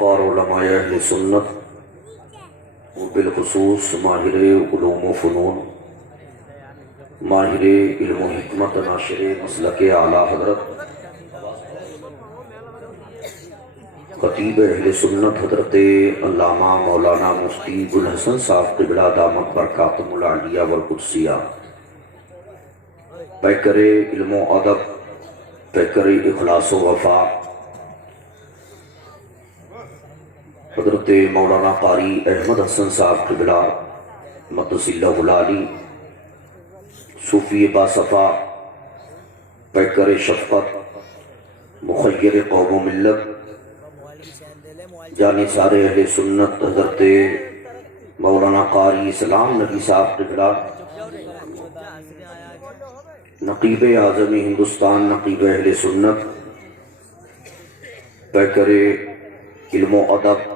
وقار علماء اہل سنت وبالخصوص ماہر علوم و فنون، ماہر علم و حکمت، ناشر مسلک اعلیٰ حضرت خطیب اہل سنت حضرت علامہ مولانا مفتی گل حسن صاحب قبلہ دامت برکاتہم العالیہ والقدسیہ، پیکر علم و ادب، پیکر اخلاص و وفا، حضرت مولانا قاری احمد حسن صاحب قبلہ مقدس اللہ العالی، صوفی باصفا، پیکر شفقت، مخیر قوم و ملت، جانی سارے اہل سنت حضرت مولانا قاری اسلام نبی صاحب قبلہ، نقیب اعظم ہندوستان، نقیب اہل سنت، پیکر علم و ادب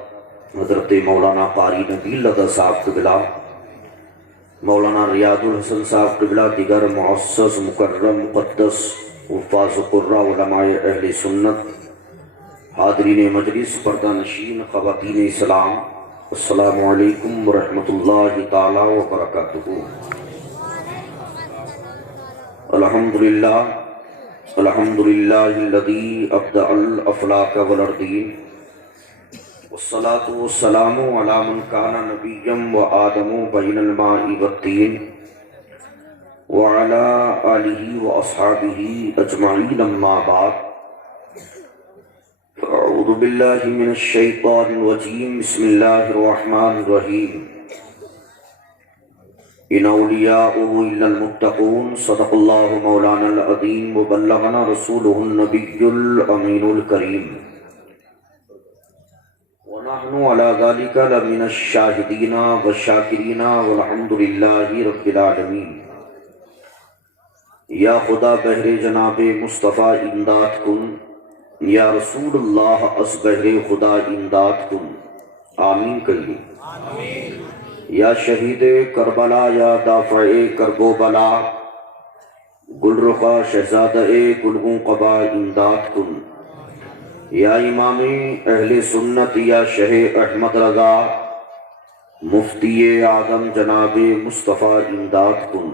حضرت مولانا قاری نبیل اللہ صاحب قبلہ، مولانا ریاض الحسن صاحب قبلہ، دیگر معزز مکرم مقدس حفاظ قرہ علماء اہل سنت، حاضرین مجلس، پردہ نشین، خواتین اسلام، السلام علیکم ورحمۃ اللہ تعالی وبرکاتہ۔ الحمدللہ الحمدللہ الذی ابدع الافلاک والارضین، والصلاة والسلام علی من کان نبیا وآدم بین الماء والطین، وعلی آلہ واصحابہ اجمعین، اما بعد، اعوذ باللہ من الشیطان الرجیم، بسم اللہ الرحمن الرحیم، ان اولیاؤہ الا المتقون، صدق اللہ مولانا العظیم، وبلغنا رسولہ النبی الامین الکریم، ونحن علی ذلک لمن الشاہدین والشاکرین، والحمد للہ رب العالمین۔ یا خدا بہر جناب مصطفیٰ امداد کن، یا رسول اللہ از بہر خدا امداد کن، آمین کہیے۔ یا شہید کربلا، یا دافع کرب و بلا، گل رخا شہزادہ گلگوں قبا امداد کن۔ یا امام اہل سنت، یا شہ احمد رضا، مفتی اعظم جناب مصطفیٰ امداد کن۔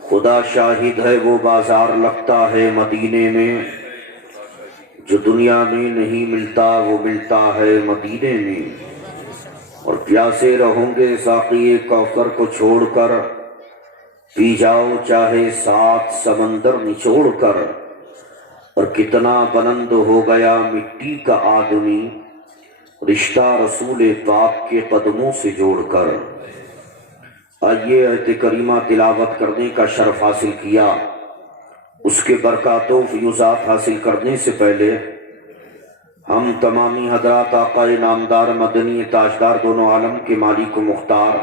خدا شاہد ہے وہ بازار لگتا ہے مدینے میں، جو دنیا میں نہیں ملتا وہ ملتا ہے مدینے میں۔ اور پیاسے رہوں گے ساقی کوثر کو چھوڑ کر، پی جاؤ چاہے 7 سمندر نچوڑ کر۔ اور کتنا بلند ہو گیا مٹی کا آدمی، رشتہ رسول پاک کے قدموں سے جوڑ کر۔ آئیے آیت کریمہ تلاوت کرنے کا شرف حاصل کیا، اس کے برکات و فیوزات حاصل کرنے سے پہلے ہم تمامی حضرات آقا نامدار مدنی تاجدار دونوں عالم کے مالک و مختار،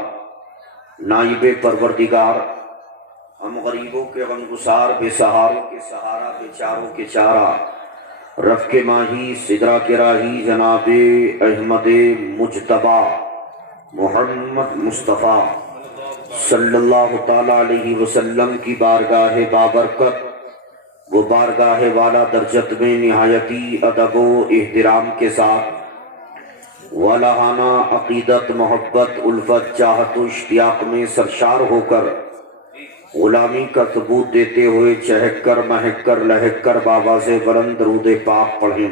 نائب پروردگار، ہم غریبوں کے غمگسار، بے سہاروں کے سہارا، بے چاروں کے چارہ، رف کے ماہی، سدرہ کے راہی، جناب احمد مجتبیٰ محمد مصطفیٰ صلی اللہ تعالی علیہ وسلم کی بارگاہ بابرکت، وہ بارگاہ والا درجت میں نہایتی ادب و احترام کے ساتھ والہانہ عقیدت، محبت، الفت، چاہت و اشتیاق میں سرشار ہو کر غلامی کا ثبوت دیتے ہوئے چہک کر، مہک کر، لہک کر بآواز بلند درود پاک پڑھیں۔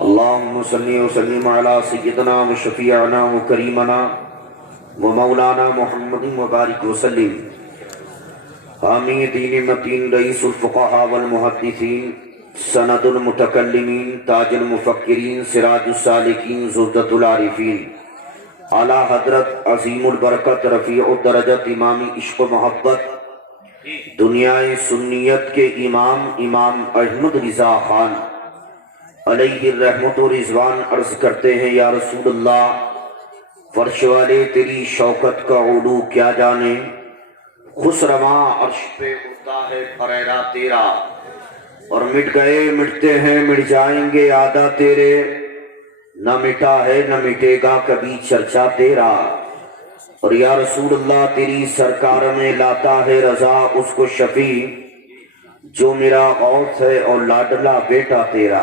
اللہم صلی وسلم علی سیدنا و شفیعنا و کریمنا و مولانا محمد مبارک وسلم۔ حامی دین متین، رئیس الفقہاء والمحدثین، سند المتکلمین، تاج المفکرین، سراج السالکین، زبدۃ العارفین، اعلیٰ حضرت عظیم البرکت، رفیع الدرجت، امام عشق و محبت، دنیا سنیت کے امام، امام احمد رضا خان علیہ الرحمت و رضوان، عرض کرتے ہیں یا رسول اللہ، فرش والے تیری شوکت کا علو کیا جانے، خسرواں عرش پہ اڑتا ہے پریرا تیرا، اور مٹ گئے مٹتے ہیں مٹ جائیں گے آدھا تیرے، نہ مٹا ہے نہ مٹے گا کبھی چرچا تیرا۔ اور یا رسول اللہ تیری سرکار میں لاتا ہے رضا اس کو شفیع، جو میرا غوث ہے اور لاڈلا بیٹا تیرا۔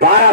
12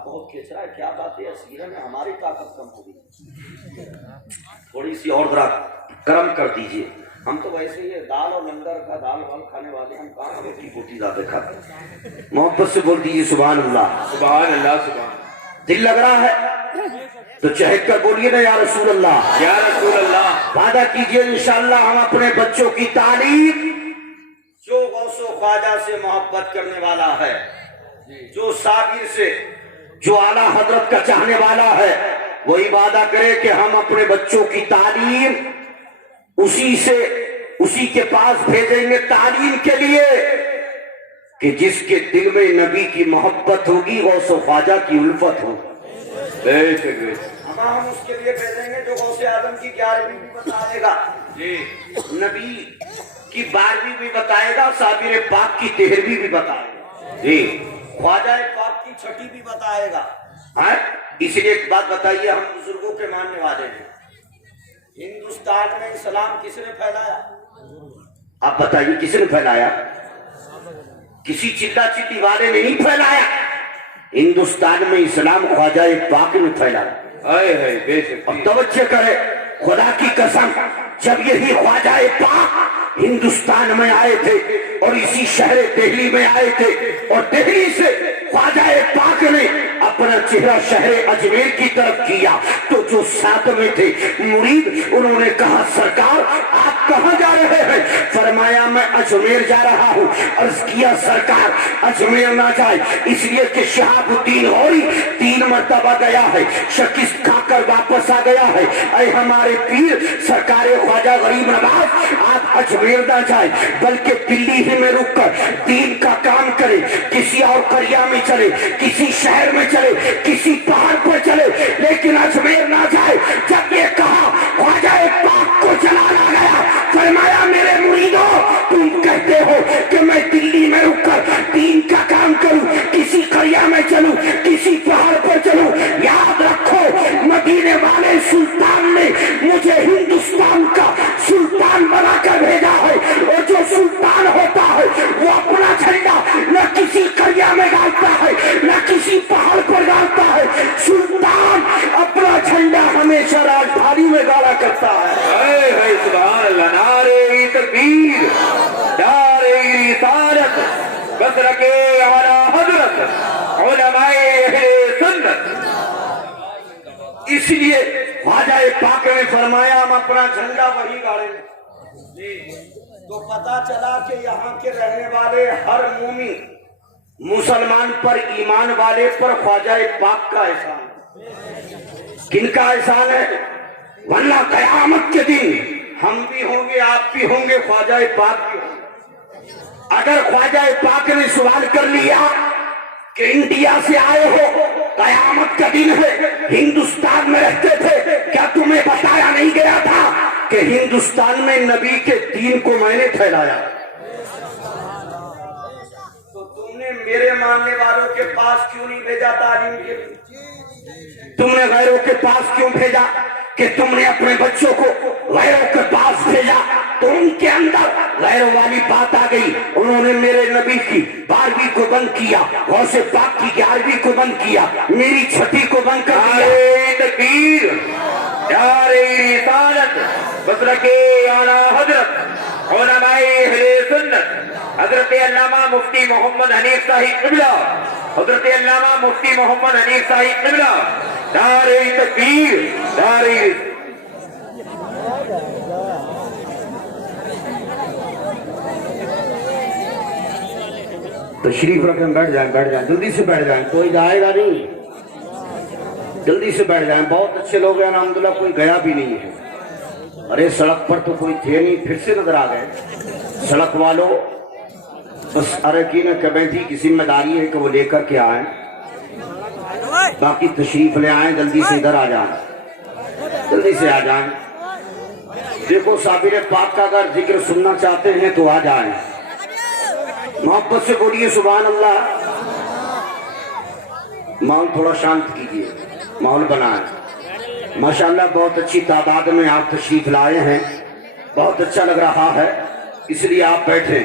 آپ بہت کھینچ رہا ہے، کیا بات ہے؟ سیرے میں ہماری طاقت کم ہوگی، تھوڑی سی اور ذرا کرم کر دیجئے۔ ہم تو ویسے ہی دال اور لنگر کا دال وال کھانے والے، ہم کہاں روٹی بوٹی زیادہ کھاتے ہیں۔ محبت سے بول دیجئے سبحان اللہ، سبحان اللہ سبحان دل لگ رہا ہے تو چہک کر بولیے نا یا رسول اللہ، یا رسول اللہ۔ وعدہ کیجئے انشاءاللہ ہم اپنے بچوں کی تعلیم، جو غوث و خواجہ سے محبت کرنے والا ہے، جو صابر سے، جو اعلیٰ حضرت کا چاہنے والا ہے، وہی وعدہ کرے کہ ہم اپنے بچوں کی تعلیم اسی کے پاس بھیجیں گے تعلیم کے لیے کہ جس کے دل میں نبی کی محبت ہوگی، غوث و خواجہ کی الفت ہوگی۔ بے شک بے شک۔ ہم اس کے لیے بھیجیں گے جو غوث اعظم کی 11ویں بھی بتائے گا، جی نبی کی 12ویں بھی بتائے گا، صابر پاک کی 13ویں بھی بتائے گا، جی خواجہ پاک کی 6ٹھی بھی بتائے گا۔ اس لیے ایک بات بتائیے، ہم بزرگوں کے ماننے والے ہیں، ہندوستان میں اسلام کس نے پھیلایا؟ آپ بتائیے کس نے پھیلایا؟ کسی چلا چٹی والے نے نہیں پھیلایا، ہندوستان میں اسلام خواجہ پاک نے پھیلایا۔ آئے ہے بے شک۔ اب توجہ کرے، خدا کی قسم، جب یہی خواجہ پاک ہندوستان میں آئے تھے اور اسی شہر دہلی میں آئے تھے، اور دہلی سے خواجہ پاک نے اپنا چہرہ شہر اجمیر کی طرف کیا، تو جو ساتھ میں تھے مرید، انہوں نے کہا سرکار آپ کہاں جا رہے ہیں؟ فرمایا میں اجمیر جا رہا ہوں۔ عرض کیا سرکار اجمیر نہ جائے، اس لیے کہ شہاب الدین غوری 3 مرتبہ گیا ہے، شکست کھا کر واپس آ گیا ہے۔ اے ہمارے پیر سرکار خواجہ غریب نواز، آپ اجمیر نہ جائیں بلکہ دلی ہی میں رک کر دین کا کام کرے، کسی اور قریہ میں چلے، کسی شہر میں چلے، کسی پہاڑ پر چلے، لیکن اجمیر نہ جائے۔ جب یہ کہا خواجہ پاک کو جلال آ گیا، فرمایا میرے مریدوں تم کہتے ہو کہ میں دلی میں رک کر دین کا کام کروں، کسی قریہ میں چلوں، کسی پہاڑ پر چلوں، یاد رکھو مدینے والے سلطان نے مجھے ہندوستان کا سلطان بنا کر بھیجا ہے، اور جو سلطان ہوتا ہے وہ اپنا جھنڈا نہ کسی قریہ میں ڈالتا ہے نہ کسی پہاڑ پر ڈالتا ہے، سلطان اپنا جھنڈا ہمیشہ راجدھانی میں گاڑا کرتا ہے۔ آئے ہے سبحان اللہ، نعرہ تکبیر، نعرہ رسالت، بسرک اعلیٰ حضرت، علماء اہل سنت۔ اس لیے خواجہ پاک نے فرمایا ہم اپنا جھنڈا وہی گاڑیں گے۔ تو پتا چلا کہ یہاں کے رہنے والے ہر مومن مسلمان پر، ایمان والے پر خواجہ پاک کا احسان ہے۔ کن کا احسان ہے؟ ورنہ قیامت کے دن ہم بھی ہوں گے، آپ بھی ہوں گے، خواجہ پاک بھی ہوں گے۔ اگر خواجہ پاک نے سوال کر لیا کہ انڈیا سے آئے ہو، قیامت کا دن ہے، ہندوستان میں رہتے تھے، کیا تمہیں بتایا نہیں گیا تھا کہ ہندوستان میں نبی کے دین کو میں نے پھیلایا؟ تو تم نے میرے ماننے والوں کے پاس کیوں نہیں بھیجا تعلیم کے لیے؟ تم نے غیروں کے پاس کیوں بھیجا کہ تم نے اپنے بچوں کو غیروں کے پاس بھیجا؟ تو ان کے اندر غیروں والی بات آ گئی، انہوں نے میرے نبی کی 12ویں کو بند کیا، غوث پاک کی 11ویں کو بند کیا، میری 6ٹھی کو بند کر دیا۔ نعرہ تکبیر، نعرہ رسالت، بسرک اعلیٰ حضرت، علماء اہل سنت، حضرت علامہ مفتی محمد حنیف صاحب قبلہ، حضرت علامہ مفتی محمد حنیف صاحب قبلہ، نعرہ تکبیر، نعرہ تشریف رکھیں، بیٹھ جائیں، جلدی سے بیٹھ جائیں، کوئی جائے گا نہیں، جلدی سے بیٹھ جائیں۔ بہت اچھے لوگ ہیں الحمدللہ، کوئی گیا بھی نہیں ہے۔ ارے سڑک پر تو کوئی تھے نہیں، پھر سے نظر آ گئے سڑک والوں۔ بس اراکین کمیٹی کی ذمہ داری ہے کہ وہ لے کر کے آئیں، باقی تشریف لے آئیں، جلدی سے ادھر آ جائیں، جلدی سے آ جائیں۔ دیکھو صابر پاک کا اگر ذکر سننا چاہتے ہیں تو آ جائیں، محبت سے بولیے سبحان اللہ۔ ماحول تھوڑا شانت کیجئے، ماحول بنائیں۔ ماشاءاللہ بہت اچھی تعداد میں آپ تشریف لائے ہیں، بہت اچھا لگ رہا ہے، اس لیے آپ بیٹھیں۔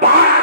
12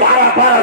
12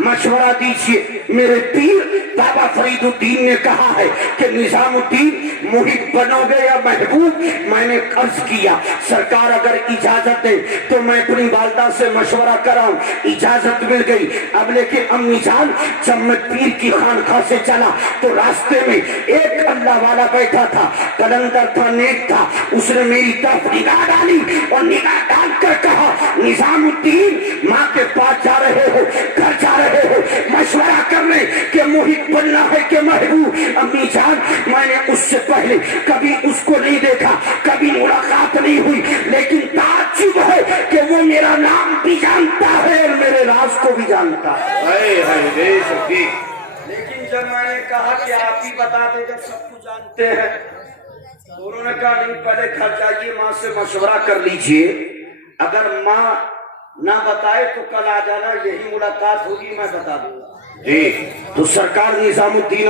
مشورہ دیجیے. میرے پیر بابا فریدالدین نے کہا ہے کہ نظام الدین محب بنو گے یا محبوب. میں نے عرض کیا سرکار اگر اجازت دے تو میں اپنی والدہ سے مشورہ کراؤں. اجازت مل گئی. اب لیکن امی جان جب میں پیر کی خانقاہ سے چلا تو راستے میں ایک اللہ والا بیٹھا تھا, قلندر تھا, نیک تھا. اس نے میری طرف نگاہ ڈالی اور نگاہ ڈال کر کہا نظام الدین ماں کے پاس جا رہے ہو, گھر جا رہے ہو, مشورہ کرنے کہ محب بننا ہے کہ محبوب. امی جان میں نے اس سے پہلے کبھی اس کو نہیں دیکھا, کبھی ملاقات نہیں ہوئی, لیکن تعجب ہے کہ وہ میرا نام بھی جانتا ہے اور میرے راز کو بھی جانتا ہے. لیکن جب میں نے کہا کہ آپ ہی بتا دیں جب سب کچھ جانتے ہیں, تو انہوں نے کہا نہیں پہلے گھر جائیے ماں سے مشورہ کر لیجئے, اگر ماں نہ بتائے تو کل آ جانا, یہی ملاقات ہوگی میں بتا دوں گا. جی تو سرکار نظام الدین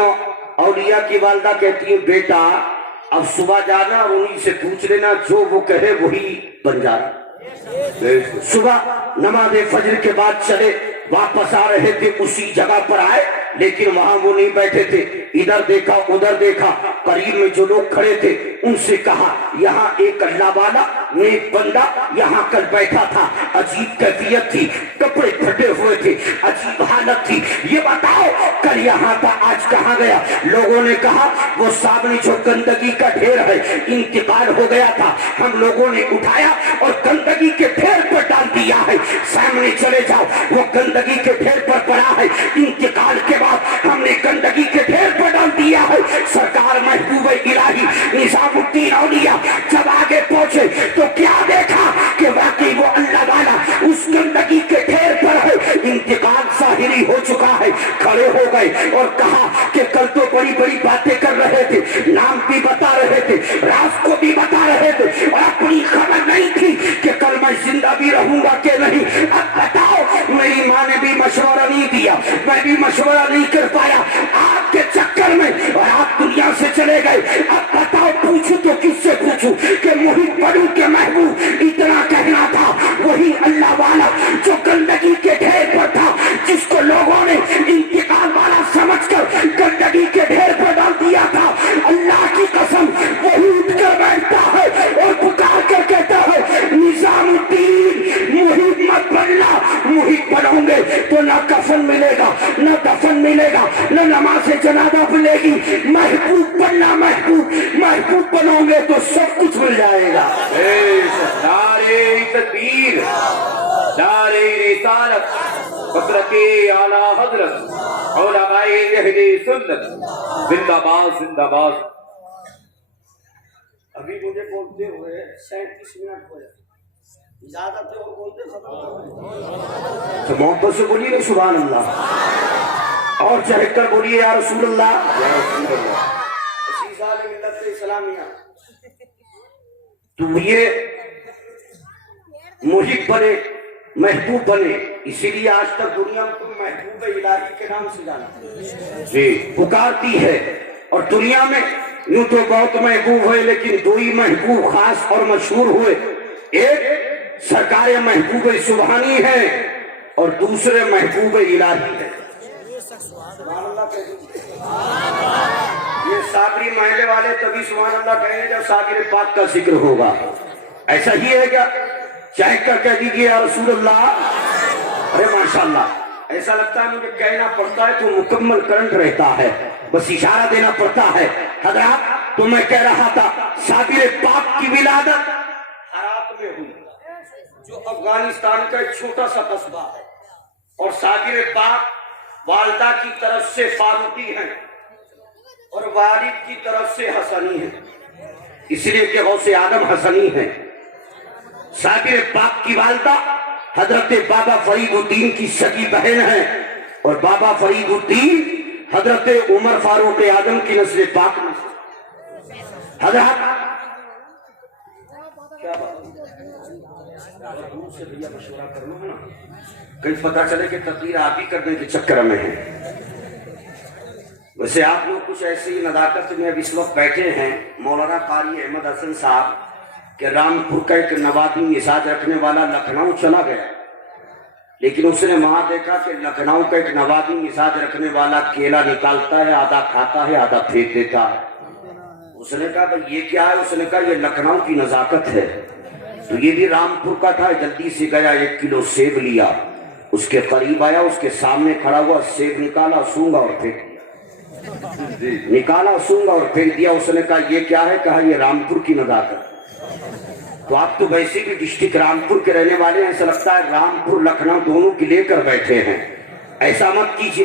اولیاء کی والدہ کہتی ہے بیٹا اب صبح جانا اور انہیں سے پوچھ لینا جو وہ کہے وہی بن جانا. صبح نماز فجر کے بعد چلے, واپس آ رہے تھے اسی جگہ پر آئے, لیکن وہاں وہ نہیں بیٹھے تھے. ادھر دیکھا ادھر دیکھا, قریب میں جو لوگ کھڑے تھے ان سے کہا یہاں ایک اللہ والا نیک بندہ یہاں کل بیٹھا تھا, عجیب کیفیت تھی, کپڑے پھٹے ہوئے تھے, عجیب حالت تھی, یہ بتاؤ کل یہاں تھا آج کہاں گیا؟ لوگوں نے کہا وہ سامنے جو گندگی کا ڈھیر ہے انتقال ہو گیا تھا, ہم لوگوں نے اٹھایا اور گندگی کے ڈھیر پر ڈال دیا ہے, سامنے چلے جاؤ وہ گندگی کے ڈھیر پر پڑا ہے, انتقال کے بعد ہم نے گندگی کے ڈھیر پر ڈال دیا ہے. سرکار محبوب الہی نظام الدین اولیاء جب آگے پہنچے تو کیا دیکھا کہ واقعی وہ اللہ والا اس گندگی کے ڈھیر پر ہے, انتقال ظاہری ہو چکا ہے. کھڑے ہو گئے اور کہا کہ کل تو بڑی بڑی باتیں کر رہے تھے, نام بھی بتا رہے تھے, راز کو بھی بتا رہے تھے, اور اپنی خبر نہیں تھی کہ کل میں زندہ بھی رہوں گا کہ نہیں. اب بتاؤ میری ماں نے بھی مشورہ نہیں دیا, میں بھی مشورہ نہیں کر پایا آپ کے چکر میں, اور آپ دنیا سے چلے گئے. اب بتاؤ پوچھوں تو کس سے پوچھوں کہ محب بنوں کے محبوب, اتنا کہنا تھا وہی اللہ والا جو گندگی کے ڈھیر پر تھا, جس کو لوگوں نے انتقال والا سمجھ کر گندگی کے ڈھیر پر ڈال دیا تھا. اللہ کی قسم وہی اٹھ کر بیٹھتا ہے اور پکار کر کہتا ہے نظام الدین محب مت بننا, محب بنوں گے تو نہ کفن ملے گا, نہ دفن ملے گا, نہ نماز جنازہ ملے گی. محبوب بننا, محبوب محبوب بنو گے تو سب کچھ مل جائے گا. نعرہ تکبیر, نعرہ رسالت, حضرت اعلیٰ حضرت علماء اہل سنت زندہ باد زندہ باد. ابھی مجھے بولتے ہوئے 37 منٹ ہو جائے, اجازت ہے اور بولتے ختم تو محبت سے بولیے سبحان اللہ, اور چہک کر بولیے یا رسول اللہ. عزیزان ملت اسلامیہ, تو یہ محب بنے, محبوب بنے, اسی لیے آج تک دنیا میں تم محبوب الہی کے نام سے جانتے جی پکارتی ہے. اور دنیا میں یوں تو بہت محبوب ہوئے, لیکن دو ہی محبوب خاص اور مشہور ہوئے, ایک سرکار محبوب سبحانی ہے اور دوسرے محبوب الہی ہے. یہ صابری محلے والے تبھی سبحان اللہ کہیں گے جب صابر پاک کا ذکر ہوگا. ایسا ہی ہے کیا؟ چاہے کر کہہ دیجیے یا رسول اللہ. ارے ماشاءاللہ, ایسا لگتا ہے مجھے کہنا پڑتا ہے تو مکمل کرنٹ رہتا ہے, بس اشارہ دینا پڑتا ہے. حضرات تو میں کہہ رہا تھا صابر پاک کی ولادت ہرات میں ہوئی, جو افغانستان کا ایک چھوٹا سا قصبہ ہے, اور صابر پاک والدہ کی طرف سے فاروقی ہیں اور والد کی طرف سے حسنی ہیں, اس لیے کہ غوث آدم حسنی ہیں. صابر پاک کی والدہ حضرت بابا فرید الدین کی سگی بہن ہے, اور بابا فرید الدین حضرت عمر فاروق اعظم کی نسل پاک میں. حضرت کیا دور سے بھیا مشورہ کر لو نا, کہیں پتا چلے کہ تقریر آپ ہی کرنے کے چکر میں ہے. ویسے آپ لوگ کچھ ایسی نداکت میں اب اس وقت بیٹھے ہیں. مولانا قاری احمد حسن صاحب کہ رامپور کا ایک نوادی مزاج رکھنے والا لکھنؤ چلا گیا, لیکن اس نے وہاں دیکھا کہ لکھنؤ کا ایک نوابی مزاج رکھنے والا کیلا نکالتا ہے، آدھا کھاتا ہے آدھا پھینک دیتا ہے۔ اس نے کہا بھئی یہ کیا ہے؟ اس نے کہا یہ لکھنؤ کی نزاکت ہے۔ تو یہ بھی رامپور کا تھا، جلدی سے گیا 1 کلو سیب لیا، اس کے قریب آیا، اس کے سامنے کھڑا ہوا، سیب نکالا، سونگا اور پھینک دیا، نکالا، سونگا اور پھینک دیا۔ اس نے کہا یہ کیا ہے؟ کہا یہ رامپور کی نزاکت۔ تو آپ تو ویسے بھی ڈسٹرکٹ رامپور کے رہنے والے ہیں، ایسا لگتا ہے رامپور لکھنؤ دونوں کی لے کر بیٹھے ہیں۔ ایسا مت کیجیے،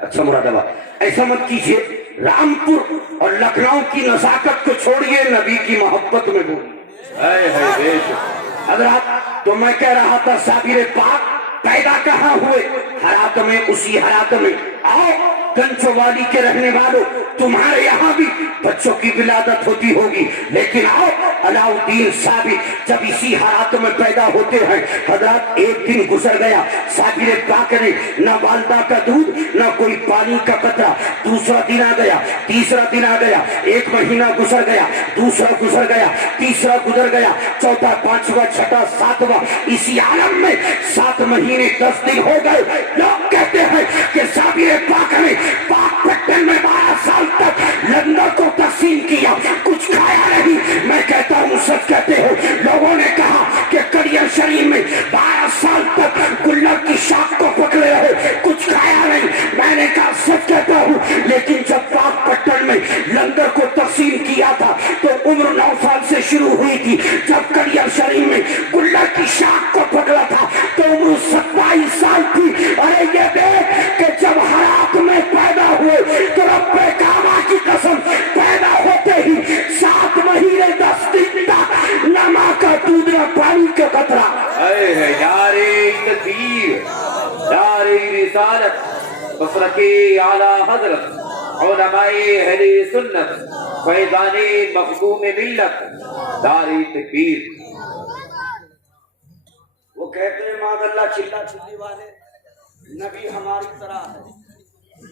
اچھا مراد آباد، ایسا مت کیجیے۔ رامپور اور لکھنؤ کی نزاکت کو چھوڑیے، نبی کی محبت میں بولیے۔ حضرات تو میں کہہ رہا تھا صابر پاک پیدا کہاں ہوئے؟ ہرات میں، اسی ہرات میں۔ آؤ گنچو والی کے رہنے والوں، تمہارے یہاں بھی بچوں کی ولادت ہوتی ہوگی، لیکن آؤ علاؤالدین ثابت جب اسی ہرات میں پیدا ہوتے ہیں، حضرات ایک دن گزر گیا، صابر پاک نے نہ والدہ کا دودھ نہ کوئی پانی کا قطرہ۔ دوسرا دن آ گیا، تیسرا دن آ گیا، 1 مہینہ گزر گیا، دوسرا گزر گیا، تیسرا گزر گیا، چوتھا، پانچواں، چھٹا، ساتواں، اسی عالم میں 7 مہینے 10 دن ہو گئے۔ لوگ کہتے ہیں کہ صابر پاک نے پاک پٹن میں 12 سال تک لنگر کو تقسیم کیا، کچھ کھایا نہیں۔ میں کہتا ہوں سچ کہتے ہو؟ لوگوں نے کہا کہ کڑیا شریف میں 12 سال تک گلر کی شاخ کو پکڑے رہے، کچھ کھایا نہیں۔ میں نے کہا سچ کہتا ہوں، لیکن جب پاک پٹن میں لنگر کو تقسیم کیا تھا تو عمر 9 سال سے شروع ہوئی تھی۔ جب کڑیا شریف میں گلر کی شاخ کو پکڑا تھا تو عمر 27 سال تھی۔ ارے یہ دیکھ کہ جب ہرات میں پیدا ہوئے تو رب کعبہ کی قسم پیدا ہوتے ہی 7 مہینے 10 دن تک نہ ماں کا دودھ نہ پانی کا قطرہ۔ اے نعرہ تکبیر، نعرہ رسالت، مسلک اعلیٰ حضرت، علماء اہل سنت، فیضان مخدوم ملت، نعرہ تکبیر۔ وہ کہتے ہیں معاذ اللہ چلا چلی والے نبی ہماری طرح ہے۔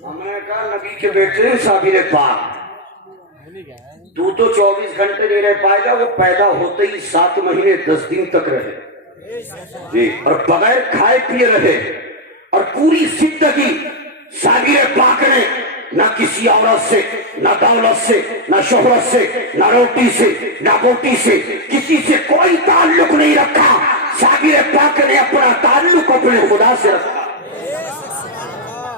ہم نے کہا نبی کے بیٹے صابر پاک تو 24 گھنٹے نہیں رہ پائے گا، وہ پیدا ہوتے ہی 7 مہینے 10 دن تک رہے جی، اور بغیر کھائے پیے رہے، اور پوری زندگی صابر پاک نے نہ کسی عورت سے، نہ دولت سے، نہ شہرت سے، نہ روٹی سے، نہ بوٹی سے، کسی سے کوئی تعلق نہیں رکھا۔ صابر پاک نے اپنا تعلق اپنے خدا سے رکھا۔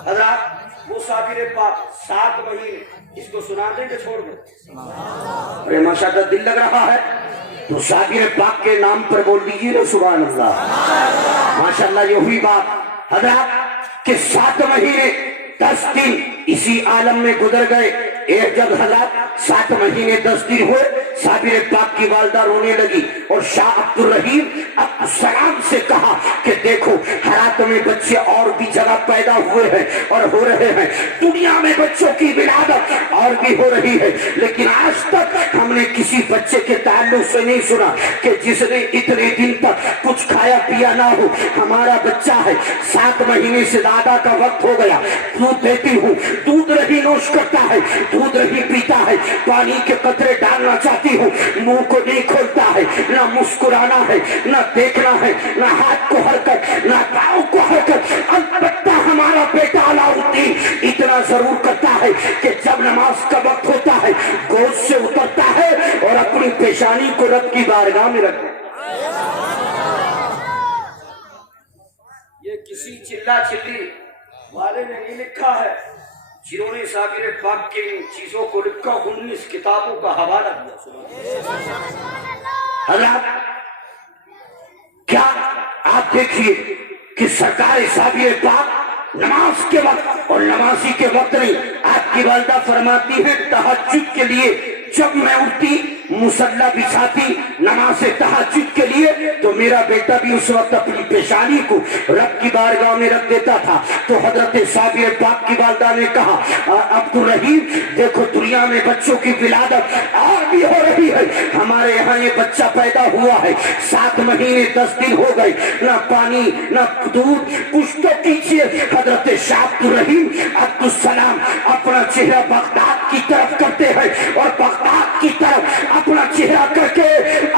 حضرات وہ صابر پاک 7 مہینے، اس کو سنا دیں کہ چھوڑ دیں؟ ارے ماشاءاللہ دل لگ رہا ہے تو صابر پاک کے نام پر بول دیجیے نا سبحان اللہ۔ ماشاءاللہ یہ ہوئی بات حضرات کہ 7 مہینے 10 دن اسی عالم میں گزر گئے۔ ایک جب حضرات 7 مہینے 10 دن ہوئے، صابر پاک کی والدہ رونے لگی اور شاہ عبدالرحیم السلام سے کہا کہ دیکھو ہرات میں بچے اور بھی جگہ پیدا ہوئے ہیں اور ہو رہے ہیں، دنیا میں بچوں کی ولادت اور بھی ہو رہی ہے، لیکن آج تک ہم نے کسی بچے کے تعلق سے نہیں سنا کہ جس نے اتنے دن تک کچھ کھایا پیا نہ ہو۔ ہمارا بچہ ہے، 7 مہینے سے زیادہ کا وقت ہو گیا، دودھ دیتی ہوں، دودھ نہیں نوش کرتا ہے، دودھ نہیں پیتا ہے، پانی کے قطرے ڈالنا چاہتی ہوں، منہ کو نہیں کھولتا ہے، نہ مسکرانا ہے، نہ دیکھنا ہے، نہ ہاتھ کو حرکت، نہ پاؤں کو حرکت۔ البتہ ہمارا بیٹا علاؤالدین اتنا ضرور کرتا ہے کہ جب نماز کا وقت ہوتا ہے گود سے اترتا ہے اور اپنی پیشانی کو رب کی بارگاہ میں رکھتا ہے۔ یہ کسی چلا چلی والے نے نہیں لکھا ہے، جنہوں نے صابر پاک کے ان چیزوں کو لکھا 19 کتابوں کا حوالہ دیا۔ حضرات کیا آپ دیکھیے کہ سرکار صابر پاک نماز کے وقت اور نمازی کے وقت نہیں، آپ کی والدہ فرماتی ہے تہجد کے لیے جب میں اٹھتی مصلی بچھاتی نماز تہجد کے لیے تو میرا بیٹا بھی اس وقت اپنی پیشانی کو رب کی بارگاہ میں رکھ دیتا تھا۔ تو حضرت صابر پاک کی والدہ نے کہا عبدالرحیم دیکھو دنیا میں بچوں کی ولادت اور بھی ہو رہی ہے، ہمارے یہاں یہ بچہ پیدا ہوا ہے، 7 مہینے 10 دن ہو گئے، نہ پانی نہ دودھ، کچھ تو کیجیے۔ حضرت شاہ عبدالرحیم عبدالسلام اپنا چہرہ بغداد کی طرف کرتے ہیں اور بغداد کی طرف اپنا چہرہ کر کے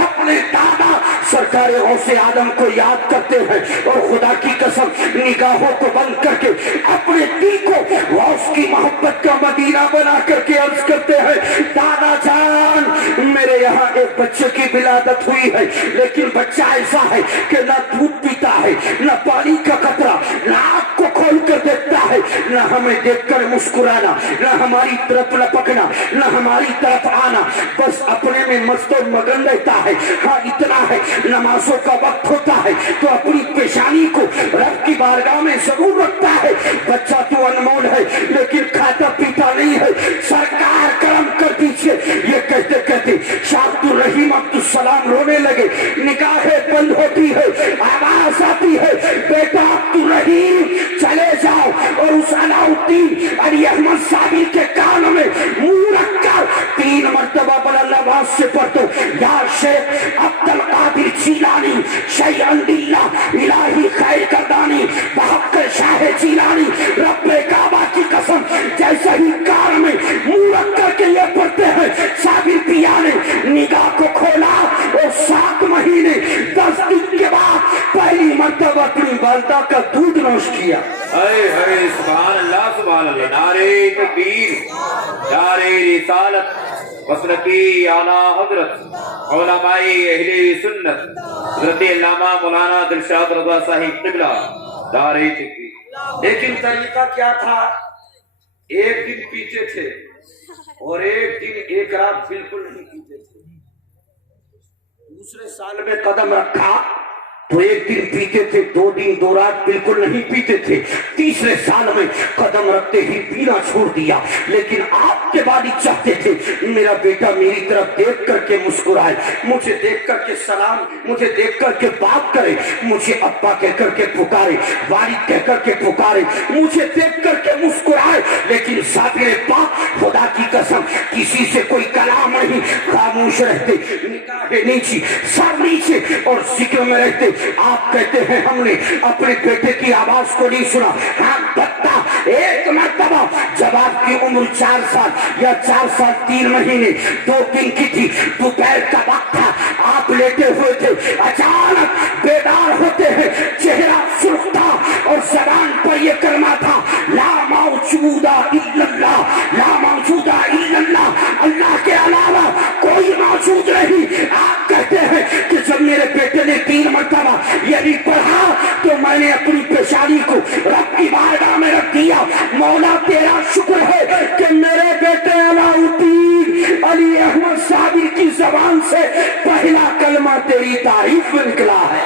اپنے دادا سرکار سرکار غوث آدم کو یاد کرتے ہیں اور خدا کی قسم نگاہوں کو بند کر کے اپنے دل کو غوث کی محبت کا مدینہ بنا کر کے عرض کرتے ہیں دادا جان میرے یہاں ایک بچے کی ولادت ہوئی ہے لیکن بچہ ایسا ہے کہ نہ دودھ پیتا ہے نہ پانی کا قطرہ نہ آنکھ کو کھول کر دیکھتا ہے نہ ہمیں دیکھ کر مسکرانا نہ ہماری طرف لپکنا نہ ہماری طرف آنا بس اپنے میں مست اور مگن رہتا ہے ہاں اتنا ہے نمازوں کا وقت ہوتا ہے تو اپنی پیشانی کو رب کی بارگاہ میں ضرور رکھتا ہے بچہ تو انمول ہے لیکن کھاتا پیتا نہیں ہے سرکار کرم کر دیجئے یہ کہتے کہتے شاہ عبد الرحیم عبدالسلام رونے لگے نگاہیں بند ہوتی ہے آواز آتی ہے بیٹا عبد الرحیم چلے جاؤ اور اس علاؤالدین علی احمد صابر کے کان میں منہ رکھ کر 3 مرتبہ بلند آواز سے پڑھ دو یا شیخ عبد القادر جیلانی شیئا للہ الہی خیر گردانی بحق شاہ جیلانی رب کعبہ کی قسم جیسا ہی کار میں منہ رکھ کر کے یہ پڑھتے ہیں صابر پیا نے نگاہ کو کھولا اور 7 مہینے 10 دن کے بعد پہلی مرتبہ اپنی والدہ کا دودھ نوش کیا سبحان اللہ نعرہ تکبیر نعرہ رسالت مسلکی اعلیٰ حضرت علماء اہل سنت حضرت علامہ مولانا دلشاد رضا صاحب قبلہ نعرہ تکبیر لیکن طریقہ کیا تھا ایک دن پیتے تھے اور ایک دن ایک رات بالکل نہیں پیتے تھے دوسرے سال میں قدم رکھا تو ایک دن پیتے تھے 2 دن 2 رات بالکل نہیں پیتے تھے تیسرے سال میں قدم رکھتے ہی پینا چھوڑ دیا لیکن آپ کے والد چاہتے تھے میرا بیٹا میری طرف دیکھ کر کے مسکرائے مجھے دیکھ کر کے سلام مجھے دیکھ کر کے بات کرے مجھے ابا کہہ کر کے پکارے والد کہہ کر کے پکارے مجھے دیکھ کر کے مسکرائے لیکن صابر پاک خدا کی قسم کسی سے کوئی کلام نہیں خاموش رہتے نگاہیں نیچی سر نیچے اور ذکر میں رہتے آپ کہتے ہیں ہم نے اپنے بیٹے کی آواز کو نہیں سنا ہاں بتا ایک مرتبہ جب آپ کی عمر 4 سال یا 4 سال 3 مہینے 2 دن کی تھی دوپہر کا وقت تھا آپ لیٹے ہوئے تھے اچانک بیدار ہوتے ہیں چہرہ سرخ تھا اور زبان پر یہ کلمہ تھا لا موجود الا اللہ لا موجود الا اللہ اللہ کے علاوہ کوئی موجود نہیں آپ کہتے ہیں کہ جب میرے بیٹے نے 3 مرتبہ یہی پڑھا تو میں نے اپنی پیشانی کو رب کی بارگاہ میں رکھ دیا مولا تیرا شکر ہے کہ میرے بیٹے علاؤالدین علی احمد صابر کی زبان سے پہلا کلمہ تیری تعریف میں نکلا ہے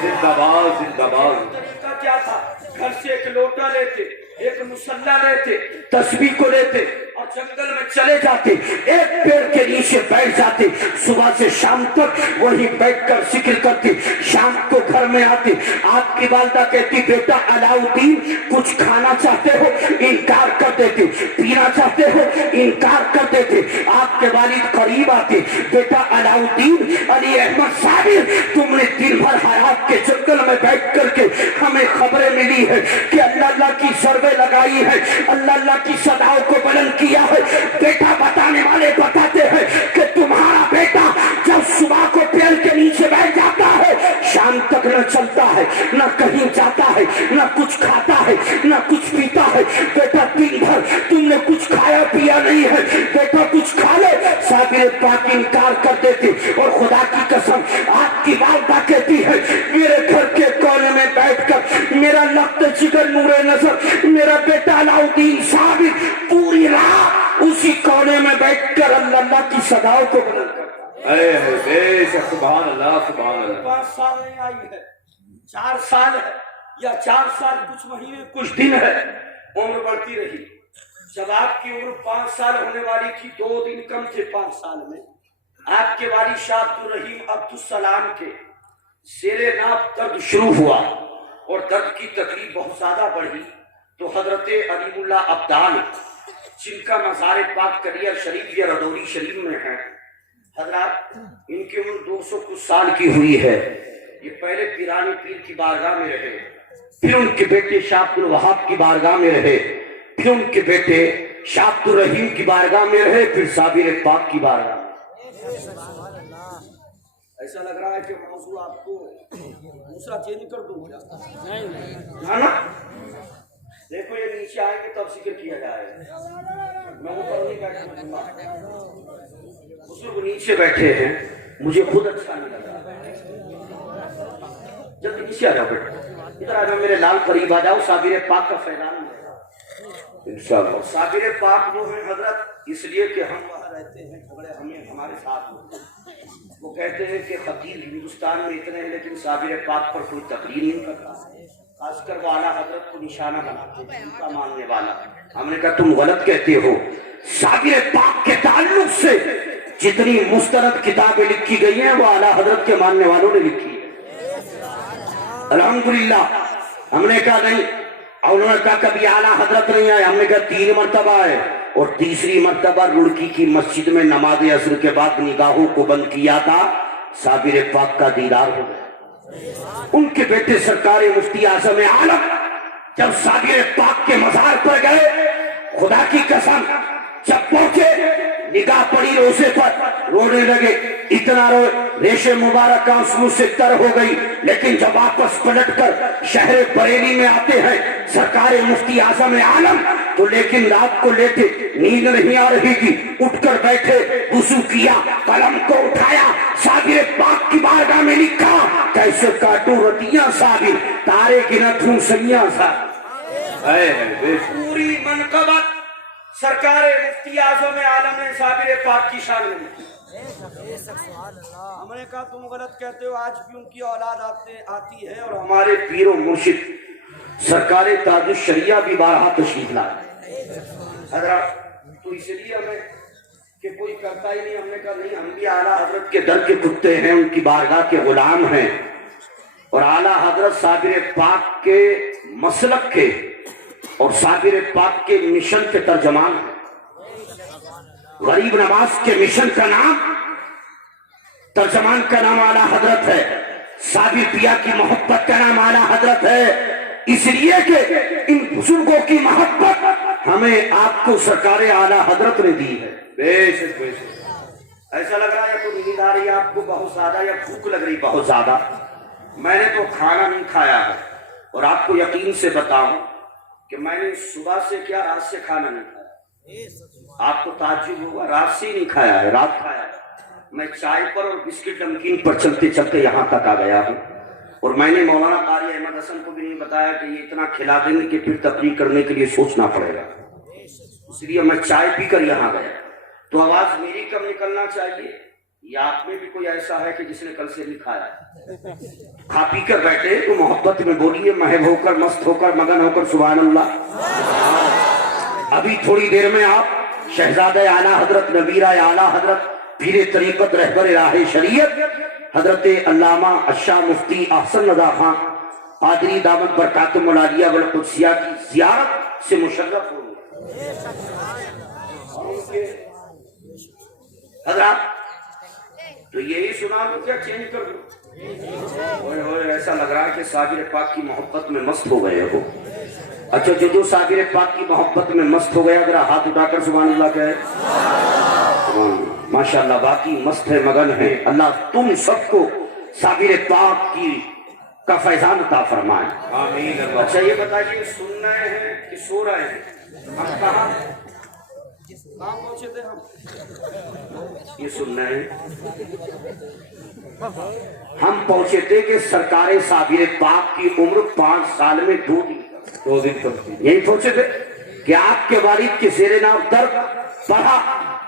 زندہ باد زندہ باد طریقہ کیا تھا گھر سے ایک لوٹا لیتے ایک مسلح لیتے تسبیح کو لیتے اور جنگل میں چلے جاتے ایک پیڑ کے نیچے بیٹھ جاتے صبح سے شام تک وہی بیٹھ کر ذکر کرتے شام کو گھر میں آتے آپ کی والدہ کہتی بیٹا علاؤالدین کچھ کھانا چاہتے ہو انکار کر دیتے پینا چاہتے ہو انکار کر دیتے آپ کے والد قریب آتے بیٹا علاؤالدین علی احمد صابر تم نے دن بھر حیات کے جنگل میں بیٹھ کر کے ہمیں خبریں ملی ہے کہ اللہ اللہ کی ضربیں لگائی ہے اللہ اللہ کی صداؤں کو بلند کیا ہے بیٹا بتانے والے بتاتے ہیں کہ تمہارا بیٹا جب صبح کو پیڑ کے نیچے بیٹھ جاتا ہے شام تک نہ چلتا ہے نہ کہیں جاتا ہے نہ کچھ کھاتا ہے نہ کچھ پیتا ہے بیٹا دن بھر تم نے کچھ کھایا پیا نہیں ہے بیٹا کچھ کھا لے صابر پاک انکار کر دیتے اور خدا کی قسم آپ کی والدہ کہتی ہے میرے گھر کے کونے میں بیٹھ کر میرا لخت جگر نور نظر میرا بیٹا علاؤالدین صابر پوری رات اسی کونے میں بیٹھ کر اللہ اللہ کی صداؤں کو بلند کرتا سبحان اللہ سبحان اللہ 5 سال نہیں آئی ہے 4 سال ہے یا 4 سال کچھ مہینے کچھ دن ہے عمر بڑھتی رہی جب آپ کی عمر 5 سال ہونے والی تھی 2 دن کم تھے 5 سال میں آپ کے والد شاہ عبد الرحیم عبدالسلام کے زیر ناف درد شروع ہوا اور درد کی تکلیف بہت زیادہ بڑھی تو حضرت علیم اللہ عبدال جن کا مزار پاک کلیئر شریف یا رڈوری شریف میں ہے حضرات ان کی عمر 200 کچھ سال کی ہوئی ہے یہ پہلے پیرانی پیر کی بارگاہ میں رہے پھر ان کے بیٹے شاہ عبد الوہاب کی بارگاہ میں رہے پھر ان کے بیٹے شاہ عبد الرحیم کی بارگاہ میں رہے پھر صابر پاک کی بارگاہ میں ایسا لگ رہا ہے کہ موضوع آپ کو دوسرا چینج کر دوں کیا؟ نہیں نا دیکھو یہ نیچے آئیں گے تب ذکر کیا جائے گا. میں اوپر نہیں بیٹھا بزرگ نیچے بیٹھے ہیں مجھے خود اچھا نہیں لگ رہا. جب نیچے آ جاؤ بیٹا ادھر آ جاؤ میرے لال قریب آ جاؤ. صابر پاک کا فیضان انشاءاللہ. صابر پاک وہ ہیں حضرت اس لیے کہ ہم وہاں رہتے ہیں جھگڑے ہمیں ہمارے ساتھ ہوتے ہیں. وہ کہتے ہیں کہ خطیب ہندوستان میں اتنے ہیں لیکن صابر پاک پر کوئی تقریر نہیں کرتا. خاص کر وہ اعلیٰ حضرت کو نشانہ بناتے ہیں ان کا ماننے والا. ہم نے کہا تم غلط کہتے ہو. صابر پاک کے تعلق سے جتنی مستند کتابیں لکھی گئی ہیں وہ اعلیٰ حضرت کے ماننے والوں نے لکھی ہے الحمدللہ. ہم نے کہا نہیں اور انہوں نے کہا کبھی اعلیٰ حضرت نہیں آئے. ہم نے کہا 3 مرتبہ آئے اور تیسری مرتبہ رڑکی کی مسجد میں نماز عصر کے بعد نگاہوں کو بند کیا تھا. صابر پاک کا دیدار ہو گیا. ان کے بیٹے سرکار مفتی اعظم عالم جب صابر پاک کے مزار پر گئے خدا کی قسم جب پہنچے نگاہ پڑی روزے پر رونے لگے. اتنا روئے ریشے مبارک آنسو سے تر ہو گئی. لیکن جب واپس پلٹ کر شہر بریلی میں آتے ہیں سرکار مفتی اعظم عالم تو لیکن رات کو لیٹے نیند نہیں آ رہی تھی. اٹھ کر بیٹھے وضو کیا قلم کو اٹھایا صابر پاک کی بارگاہ میں لکھا کیسے کاٹوں رتیاں صابر تارے گنت ہوں سیاں صابر. پوری منقبت سرکار مفتی اعظم عالم نے صابر پاک کی شان میں لکھی. ہم نے کہا تم غلط کہتے ہو. آج بھی ان کی اولاد آتی ہے اور ہمارے پیر و مرشد سرکار تاج الشریعہ بھی بارہا تشریف لائے حضرات. تو اس لیے ہمیں کہ کوئی کرتا ہی نہیں. ہم نے کہا نہیں ہم بھی اعلیٰ حضرت کے در کے کتے ہیں ان کی بارگاہ کے غلام ہیں اور اعلیٰ حضرت صابر پاک کے مسلک کے اور صابر پاک کے مشن کے ترجمان ہیں. غریب نواز کے مشن کا نام ترجمان کا نام اعلیٰ حضرت ہے. صابر پیا کی محبت کا نام اعلیٰ حضرت ہے. اس لیے کہ ان بزرگوں کی محبت ہمیں آپ کو سرکار اعلیٰ حضرت نے دی ہے. بے شک بے شک. ایسا لگ رہا ہے تو نیند آ رہی ہے آپ کو بہت زیادہ یا بھوک لگ رہی بہت زیادہ. میں نے تو کھانا نہیں کھایا ہے اور آپ کو یقین سے بتاؤں کہ میں نے صبح سے کیا رات سے کھانا نہیں کھایا. آپ کو تعجب ہوگا رات سے ہی نہیں کھایا ہے رات کھایا ہے. میں چائے پر اور بسکٹ نمکین پر چلتے چلتے یہاں تک آ گیا ہوں اور میں نے مولانا قاری احمد حسن کو بھی نہیں بتایا کہ یہ اتنا کھلا دیں گے کہ پھر تقریر کرنے کے لیے سوچنا پڑے گا. اس لیے میں چائے پی کر یہاں گیا. تو آواز میری کم نکلنا چاہیے یا آپ میں بھی کوئی ایسا ہے کہ جس نے کل سے نہیں کھایا کھا پی کر بیٹھے تو محبت میں بولیے محب ہو کر مست ہو کر مگن ہو کر سبحان اللہ. ابھی تھوڑی دیر میں آپ شہزادہ اعلیٰ حضرت نبیرہ اعلیٰ حضرت پیر طریقت رہبر راہ شریعت حضرت علامہ الشاہ مفتی احسن رضا خان قادری دامت برکاتم العالیہ والقدسیہ کی زیارت سے مشرف ہوں گے. حضرات تو یہی سنا دو کیا چینج کر دو. ایسا لگ رہا ہے کہ صابر پاک کی محبت میں مست ہو گئے ہو. اچھا جو صابر پاک کی محبت میں مست ہو گیا ذرا ہاتھ اٹھا کر سبحان اللہ کہے. ماشاءاللہ باقی مست ہے مگن ہے. اللہ تم سب کو صابر پاک کی کا فیضان عطا فرمائے آمین. اچھا یہ بتائیے سن رہے ہیں کہ سو رہے ہیں؟ ہم کہاں پہنچے تھے؟ ہم یہ سن رہے ہیں ہم پہنچے تھے کہ سرکار صابر پاک کی عمر 5 سال میں 2 دن یہی پہنچے تھے کہ آپ کے والد کے زیر نام درد پڑھا.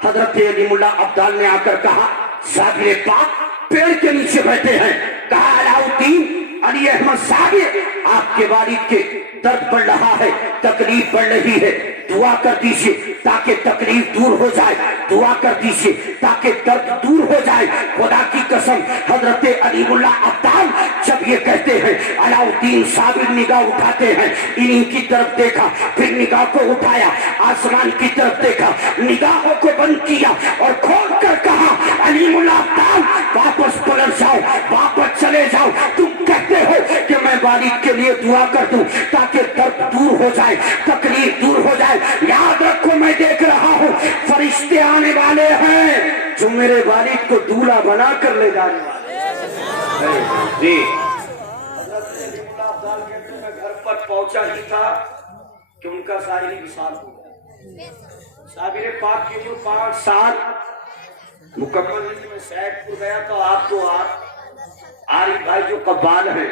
حضرت علیم اللہ عبدال نے آ کر کہا صابر پاک پیڑ کے نیچے بیٹھے ہیں. کہا علاؤالدین علی احمد صابر آپ کے والد کے درد پڑ رہا ہے تکلیف پڑ رہی ہے دعا کر دیجئے تاکہ تکلیف دور ہو جائے. دعا کر دیجئے تاکہ درد دور ہو جائے. خدا کی قسم حضرت علیم اللہ عبدال جب یہ کہتے ہیں علاؤالدین صابر نگاہ اٹھاتے ہیں انہی کی طرف دیکھا پھر نگاہ کو اٹھایا آسمان کی طرف دیکھا نگاہوں کو بند کیا اور کھول کر کہا علیم اللہ عبدال واپس پلٹ جاؤ واپس چلے جاؤ. تم کہتے ہو کہ میں والد کے لیے دعا کر دوں تاکہ درد دور ہو جائے تکلیف دور ہو جائے. یاد رکھو میں دیکھ رہا ہوں فرشتے آنے والے ہیں جو میرے والد کو دولہا بنا کر لے جانے والے. جی حضرت علیمُلّہ افضال کہتے ہیں میں گھر پر پہنچا ہی تھا کہ ان کا ظاہری وصال ہو گیا. صابر پاک کی عمر 5 سال مکمل ہوئی. میں سیٹ پور گیا تو آپ تو عارف بھائی جو قبال ہیں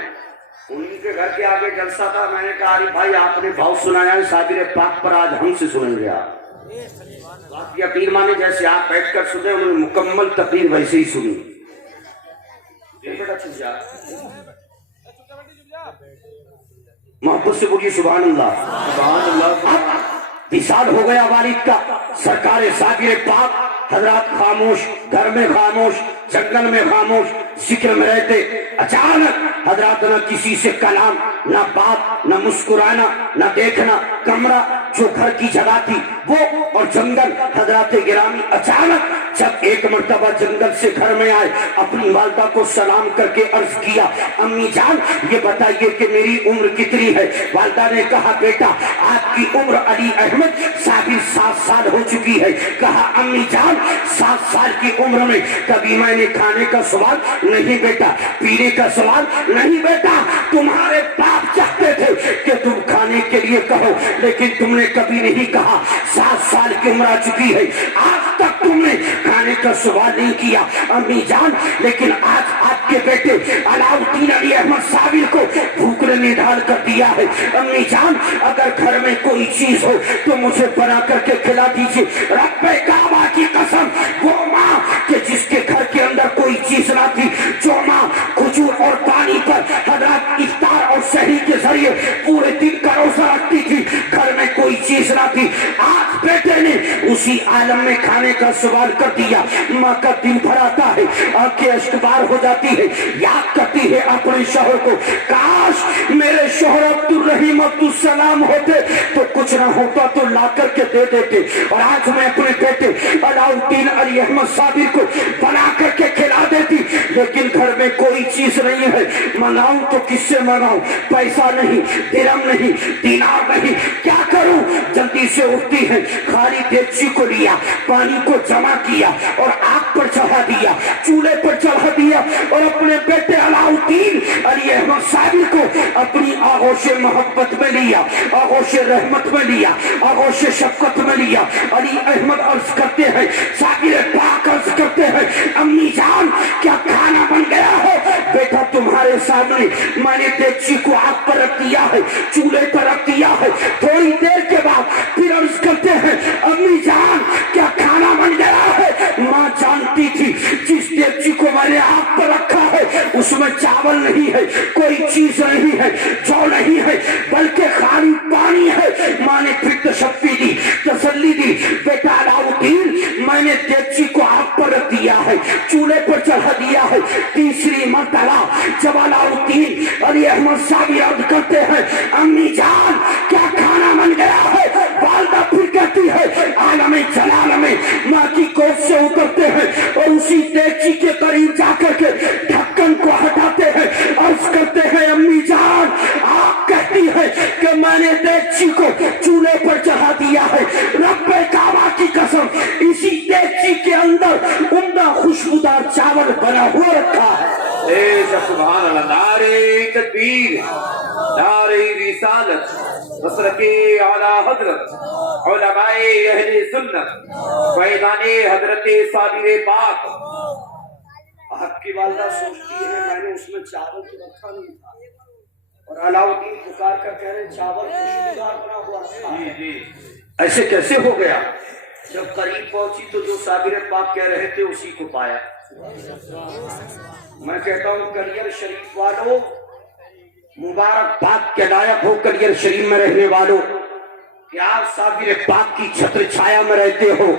انہیں کے گھر کے آگے جلسہ تھا. میں نے کہا عارف بھائی آپ نے بہت سنایا ہے صابر پاک پر، آج ہم سے سنیں گے. آپ یقین مانے جیسے آپ بیٹھ کر سنے انہوں نے مکمل تقریر ویسے ہی سنی. محبت سے بولیے سبحان اللہ. سبحان اللہ. اب وصال ہو گیا والد کا. سرکار صابر پاک حضرات خاموش، گھر میں خاموش، جنگل میں خاموش، ذکر میں رہتے. اچانک حضرات نہ کسی سے کلام، نہ بات، نہ مسکرانا، نہ دیکھنا. کمرہ جو گھر کی جگہ تھی وہ اور جنگل. حضرات گرامی اچانک جب ایک مرتبہ جنگل سے گھر میں آئے اپنی والدہ کو سلام کر کے عرض کیا امی جان یہ بتائیے کہ میری عمر کتنی ہے؟ والدہ نے کہا بیٹا آپ کی عمر علی احمد صابر 7 سال ہو چکی ہے. کہا امی جان 7 سال کی عمر میں کبھی میں نے کھانے کا سوال نہیں بیٹا، پینے کا سوال نہیں بیٹا. تمہارے باپ چاہتے تھے کہ تم کھانے کے لیے کہو لیکن تم نے کبھی نہیں کہا. 7 سال کی عمر آ چکی ہے، آج تک تم نے کھانے کا سوال نہیں کیا امی جان. لیکن آج آپ کے بیٹے علاؤالدین علی احمد صابر کو بھوک نے ڈھال کر دیا ہے. امی جان اگر گھر میں کوئی چیز ہو تو مجھے بنا کر کے کھلا دیجیے. رب کعبہ کی قسم وہ ماں کہ جس کے گھر کے اندر کوئی چیز نہ تھی، جو ماں کھجور اور پانی پر حضرات افطار اور سحری کے ذریعے پورے دن کا روزہ رکھتی تھی، گھر میں کوئی چیز نہ تھی. آج بیٹے نے اسی عالم میں کھانے کا سوال کر دیا. ماں کا دل بھر آتا ہے، آنکھیں اشکبار ہو جاتی ہے، یاد کرتی ہے اپنے شوہر کو. کاش میرے شوہر عبدالرحیم عبدالسلام ہوتے تو کچھ نہ ہوتا تو لا کر کے دے دیتے. اور آج میں اپنے بیٹے علاؤالدین علی احمد صابر کو بنا کر کے کھلا دیتی. لیکن گھر میں کوئی چیز نہیں ہے، منگاؤں تو کس سے منگاؤں؟ پیسہ نہیں، درہم نہیں، دینار نہیں، کیا کروں؟ جلدی سے اٹھتی ہے، خالی دیگچی کو لیا، پانی کو جمع کیا اور آگ پر چڑھا دیا، چولہے پر چڑھا دیا اور اپنے بیٹے علاؤالدین علی احمد صابر کو اپنی آغوش محبت میں لیا، آغوش رحمت میں لیا، آغوش شفقت میں لیا. علی احمد عرض کرتے ہیں، صابر پاک عرض کرتے ہیں امی جان کیا کھانا بن گیا ہے؟ بیٹا تمہارے سامنے میں نے دیگچی کو آگ پر رکھ دیا ہے، چولہے پر رکھ دیا ہے. تھوڑی دیر کے بعد پھر عرض کرتے ہیں امی جان کیا کھانا بن گیا ہے؟ ماں جانتی تھی جس دیگچی کو میں نے آگ پر رکھا ہے اس میں چاول نہیں ہے، کوئی چیز نہیں ہے، جو نہیں ہے بلکہ خالی پانی ہے. ماں نے پھر تشفی دی، تسلی دی. بیٹا علاؤالدین میں نے دیگچی کو آگ پر رکھ دیا ہے، چولہے پر چڑھا دیا ہے. تیسری مرتبہ جب علاؤالدین علی احمد صابر عرض کرتے ہیں امی جان کیا کھانا بن گیا ہے؟ والدہ پھر کہتی ہے عالم جلال میں ماں کی گود سے اترتے ہیں اور اسی دیگچی کے قریب جا کر کے ڈھکن کو ہٹاتے ہیں، عرض کرتے ہیں امی جان آپ کہتی ہے کہ میں نے دیگچی کو چولہے پر چڑھا دیا ہے. رب کعبہ کی قسم اسی دیگچی کے اندر عمدہ خوشبودار چاول بنا ہوا رکھا ہے. سبحان اللہ. نعرہ تکبیر، نعرہ رسالت، مسلک اعلی حضرت علماء اہل سنت فیضان حضرت صابر پاک. آپ کی والدہ سوچتی ہے میں نے اس میں چاول تو رکھا نہیں تھا اور علاؤالدین پکار کر کہہ رہے چاول خوشبودار بنا ہوا رکھا ہے. ایسے کیسے ہو گیا؟ جب قریب پہنچی تو جو صابر پاک کہہ رہے تھے اسی کو پایا. میں کہتا ہوں کلیئر شریف والوں، مبارک بات کے لائق ہو کلیئر شریف میں رہنے والوں کہ آپ صابر پاک کی چھتر چھایا میں رہتے ہو،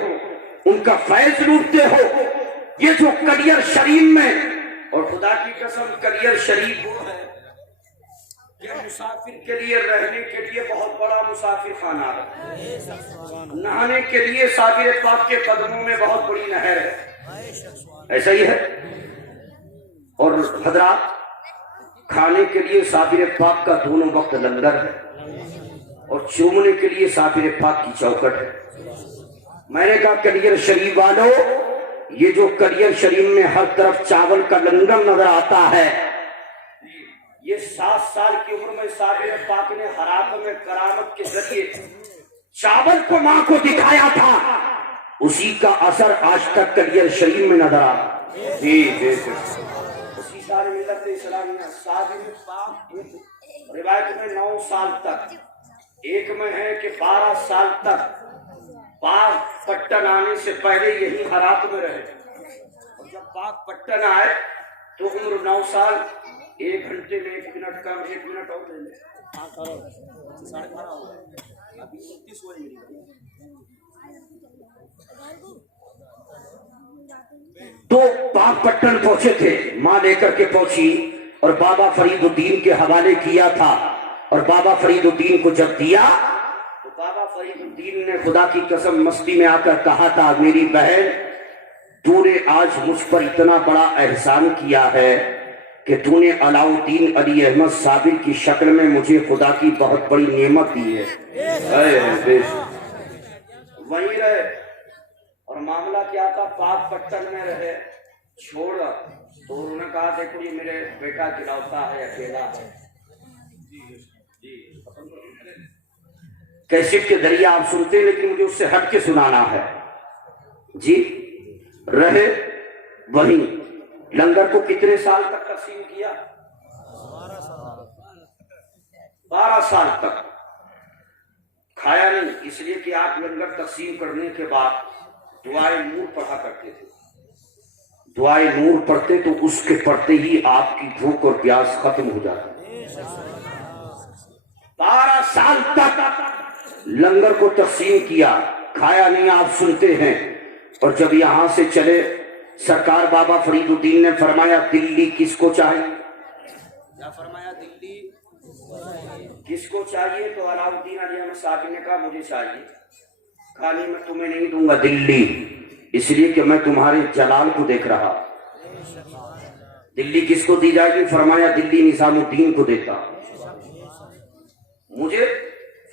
ان کا فیض لوٹتے ہو. یہ جو کلیئر شریف میں، اور خدا کی قسم کلیئر شریف وہ ہے کہ مسافر کے لیے رہنے کے لیے بہت بڑا مسافر خانہ ہے، نہانے کے لیے صابر پاک کے قدموں میں بہت بڑی نہر ہے. ایسا ہی ہے. اور حضرات کھانے کے لیے صابر پاک کا دونوں وقت لنگر ہے اور چومنے کے لیے صابر پاک کی چوکٹ ہے. میں نے کہا کلیئر شریف والوں یہ جو کلیئر شریف میں ہر طرف چاول کا لنگر نظر آتا ہے، یہ 7 سال کی عمر میں صابر پاک نے حرام میں کرامت کے ذریعے چاول کو ماں کو دکھایا تھا، اسی کا اثر آج تک کلیئر شریف میں نظر آ رہا۔ جی بے شک اسی سارے ملت اسلامیہ صابر پاک روایت میں 9 سال تک، ایک میں ہے کہ 12 سال تک پاک پٹن آنے سے پہلے یہی حالات میں رہے، اور جب پاک پٹن آئے تو عمر 9 سال 1 گھنٹے میں 1 منٹ کم، 1 منٹ اور لے لے 12:30 ہو گئے، ابھی 29 ہوئے میری۔ تو پاک پٹن پہنچے تھے، ماں لے کر کے پہنچی اور بابا فرید الدین کے حوالے کیا تھا، اور بابا فرید الدین کو جب دیا تو بابا فرید الدین نے خدا کی قسم مستی میں آ کر کہا تھا، میری بہن تو نے آج مجھ پر اتنا بڑا احسان کیا ہے کہ تو نے علاء الدین علی احمد صابر کی شکل میں مجھے خدا کی بہت بڑی نعمت دی ہے۔ وہیں رہے، اور معاملہ کیا تھا، پاک پٹن میں رہے، چھوڑا تو انہوں نے کہا دیکھو یہ میرے بیٹا اکلوتا ہے، اکیلا ہے۔ کیسٹ کے ذریعے آپ سنتے ہیں، لیکن مجھے اس سے ہٹ کے سنانا ہے۔ جی رہے وہیں، لنگر کو کتنے سال تک تقسیم کیا؟ 12 سال تک کھایا نہیں، اس لیے کہ آپ لنگر تقسیم کرنے کے بعد دعائے نور پڑھا کرتے تھے۔ دعائے نور پڑھتے تو اس کے پڑھتے ہی آپ کی بھوک اور پیاس ختم ہو جاتی۔ 12 سال تک لنگر کو تقسیم کیا، کھایا نہیں، آپ سنتے ہیں۔ اور جب یہاں سے چلے، سرکار بابا فرید الدین نے فرمایا دلی کس کو چاہیے؟ کیا فرمایا؟ دلی کس کو چاہیے؟ تو علاء الدین علی احمد صابر نے کہا مجھے چاہیے۔ کہا نہیں میں تمہیں نہیں دوں گا دلی، اس لیے کہ میں تمہارے جلال کو دیکھ رہا۔ دلی کس کو دی جائے گی؟ فرمایا دلی نظام الدین کو دیتا۔ مجھے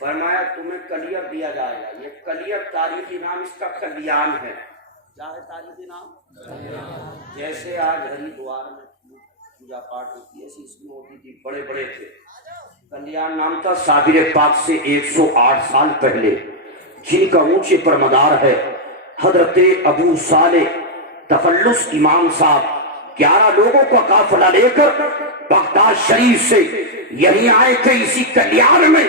فرمایا تمہیں کلیئر دیا جائے گا۔ یہ کلیئر تاریخی نام اس کا کلیان ہے۔ کیا ہے تاریخی نام؟ جیسے آج ہریدوار میں پوجا پاٹ ہوتی ہے، ایسی اس میں ہوتی تھی، بڑے بڑے تھے۔ کلیان نام تھا۔ صابر پاک سے 108 سال پہلے جن کا اونچے پر مدار ہے، حضرت ابو صالح تفلس امام صاحب 11 لوگوں کا قافلہ لے کر بغداد شریف سے یہیں آئے تھے۔ اسی کلیان میں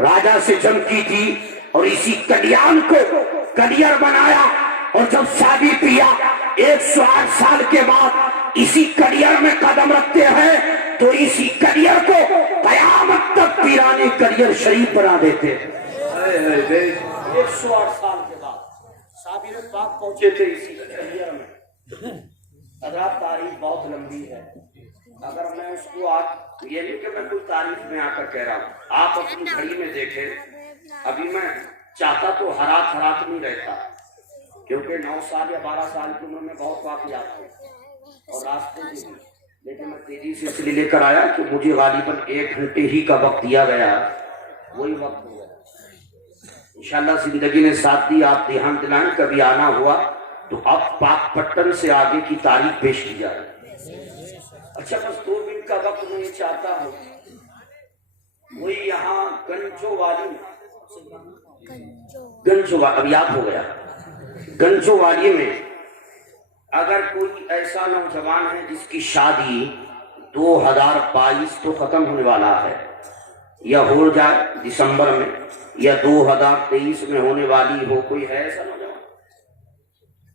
راجہ سے جنگ کی تھی، اور اسی کلیان کو کلیئر بنایا، اور جب شادی پیا 108 سال کے بعد اسی کلیئر میں قدم رکھتے ہیں، تو اسی کلیئر کو قیامت تک پیرانے کلیئر شریف بنا دیتے ہیں۔ 108 سال کے بعد صابر پاک پہنچے تھے اسی کلیئر میں۔ حضرات تاریخ بہت لمبی ہے، اگر میں اس کو آپ یہ نہیں کہ میں کوئی تاریخ میں آ کر کہہ رہا ہوں، آپ اپنی گھڑی میں دیکھیں۔ ابھی میں چاہتا تو ہرات نہیں رہتا، کیونکہ 9 سال یا 12 سال کی عمر میں بہت واقعات تھے اور راستے بھی، لیکن میں تیزی سے اس لیے لے کر آیا کہ مجھے غالباً 1 گھنٹے ہی کا وقت دیا گیا، وہی وقت ہو گیا۔ انشاءاللہ زندگی نے ساتھ دی، آپ دھیان دلائیں، کبھی آنا ہوا تو اب پاک پٹن سے آگے کی تاریخ پیش کی جائے۔ اچھا بس 2 منٹ کا وقت میں یہ چاہتا ہوں، وہی یہاں گنجو والی اب یاد ہو گیا، گنجو والی میں اگر کوئی ایسا نوجوان ہے جس کی شادی 2022 تو ختم ہونے والا ہے، یا ہو جائے دسمبر میں، یا 2023 میں ہونے والی ہو، کوئی ہے ایسا نوجوان؟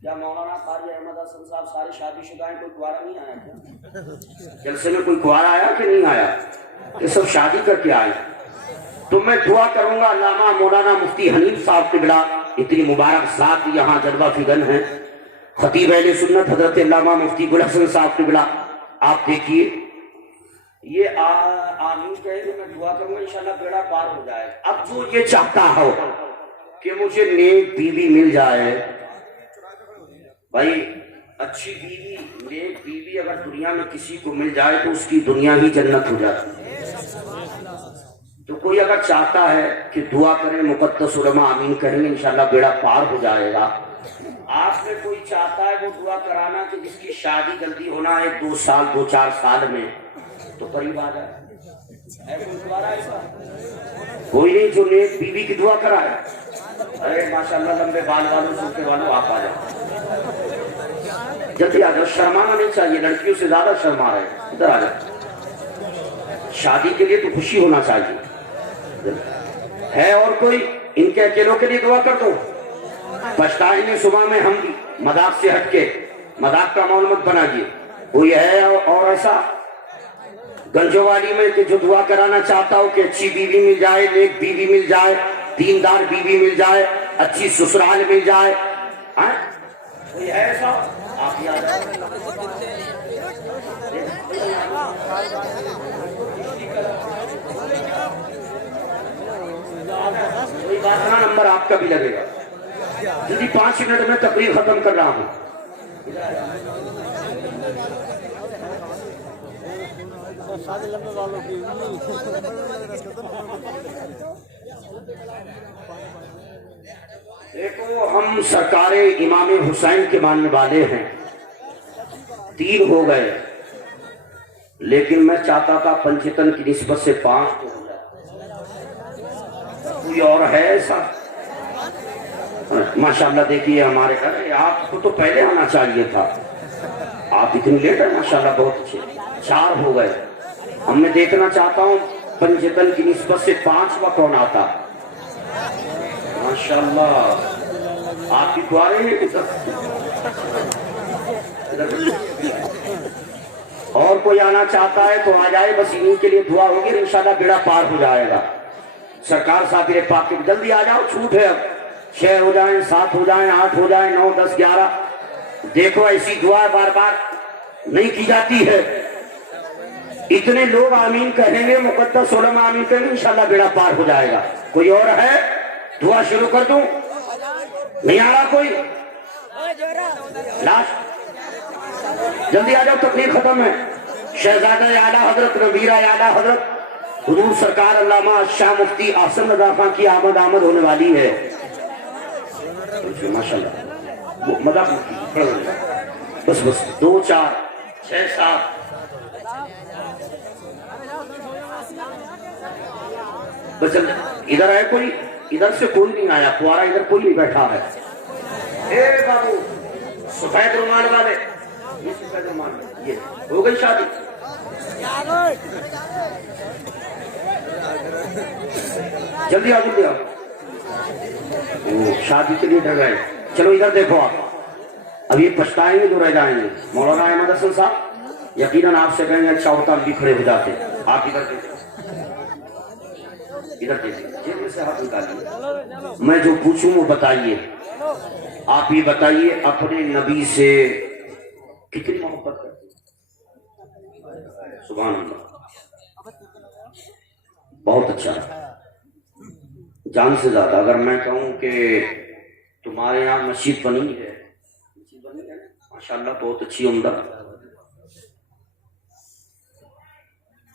کیا مولانا قاری احمد حسن صاحب سارے شادی شدہ ہیں، کوئی کنوارا نہیں آیا کیا؟ جلسے میں کوئی کنوارا آیا کہ نہیں آیا؟ کہ سب شادی کر کے آئے؟ تو میں دعا کروں گا علامہ مولانا مفتی حنیف صاحب قبلہ، اتنی مبارک ذات یہاں جلوہ فگن ہے، خطیب اہل سنت حضرت علامہ مفتی گل حسن صاحب قبلہ، آپ دیکھیے یہ آمین کہے تو میں دعا کروں گا انشاءاللہ بیڑا پار ہو جائے۔ اب جو یہ چاہتا ہو کہ مجھے نیک بیوی مل جائے، بھائی اچھی بیوی، نیک بیوی اگر دنیا میں کسی کو مل جائے تو اس کی دنیا ہی جنت ہو جاتی ہے۔ تو کوئی اگر چاہتا ہے کہ دعا کریں، مقدس علماء آمین کہیں گے، انشاءاللہ بیڑا پار ہو جائے گا۔ آپ میں کوئی چاہتا ہے وہ دعا کرانا کہ جس کی شادی جلدی ہونا ہے 2 سال 2-4 سال میں تو قریب آ جائے. ہے کوئی دوبارہ ایسا؟ کوئی نہیں جو نیک بیوی کی دعا کرائے. ارے ماشاءاللہ لمبے بال والوں سوکھے والوں آپ آ جاؤ جلدی آ جاؤ. شرمانا نہیں چاہیے, لڑکیوں سے زیادہ شرما رہے ہیں. ادھر آ جاؤ. شادی کے لیے تو خوشی ہونا چاہیے. ہے اور کوئی ان کے اکیلوں کے لیے دعا کر دو. پچھتائیں گے صبح میں ہم بھی. مذاق سے ہٹ کے مذاق کا ماحول مت بنائیے. کوئی ہے اور ایسا گنجو والی میں کہ جو دعا کرانا چاہتا ہو کہ اچھی بیوی مل جائے, نیک بیوی مل جائے, دیندار بیوی مل جائے, اچھی سسرال مل جائے؟ کوئی ہے ایسا؟ آپ یاد ہے کوئی بات نہ, نمبر آپ کا بھی لگے گا. جلدی 5 منٹ میں تقریر ختم کر رہا ہوں. دیکھو ہم سرکار امام حسین کے ماننے والے ہیں. 3 ہو گئے لیکن میں چاہتا تھا پنجتن کی نسبت سے 5 تو ہو جائے. کوئی اور ہے ایسا؟ ماشاءاللہ دیکھیے ہمارے گھر آپ کو تو پہلے آنا چاہیے تھا. آپ اتنی لیٹ ہے ماشاءاللہ, بہت اچھے. 4 ہو گئے. ہم میں دیکھنا چاہتا ہوں پنجتن کی نسبت سے 5واں کون آتا. ماشاءاللہ آپ کی دعا رہے ہیں. اور کوئی آنا چاہتا ہے تو آ جائے, بس انہیں کے لیے دعا ہوگی, انشاءاللہ بیڑا پار ہو جائے گا. سرکار صاحب پاک کے جلدی آ جاؤ. چھوٹ ہے اب. 6 ہو جائیں, 7 ہو جائیں, 8 ہو جائیں, 9, 10, 11. دیکھو ایسی دعا بار بار نہیں کی جاتی ہے. اتنے لوگ آمین کہیں گے, مقدس علماء آمین کہیں گے, انشاءاللہ بیڑا پار ہو جائے گا. کوئی اور ہے؟ دعا شروع کر دوں؟ نہیں آ رہا کوئی؟ لاسٹ جلدی آ جاؤ, تقریر ختم ہے. شہزادہ اعلیٰ حضرت نبیرہ اعلیٰ حضرت حضور سرکار علامہ شاہ مفتی احسن رضا خان کی آمد ہونے والی ہے. ماشاءاللہ مذاق بس 2, 4, 6, 7. بس ادھر ہے کوئی؟ ادھر سے کوئی نہیں آیا. پوارا ادھر کوئی نہیں بیٹھا ہے. اے بابو سفید رومال والے, یہ سفید رومال والے, یہ ہو گئی شادی. جلدی آ جلدی آ. شادی کے لیے ڈر گئے. چلو ادھر دیکھو آپ. اب یہ پچھتائیں گے جو رہ جائیں گے. مولانا احمد حسن صاحب یقیناً آپ سے کہیں گے اچھا ہوتا ہم بھی کھڑے ہو جاتے. آپ ادھر دیکھیں, ادھر دیکھیں, جیب سے ہاتھ نکالیے. میں جو پوچھوں وہ بتائیے. آپ یہ بتائیے اپنے نبی سے کتنی محبت کرتے ہیں؟ سبحان اللہ, بہت اچھا. جان سے زیادہ. اگر میں کہوں کہ تمہارے یہاں مسجد بنی ہے ماشاءاللہ بہت اچھی عمدہ,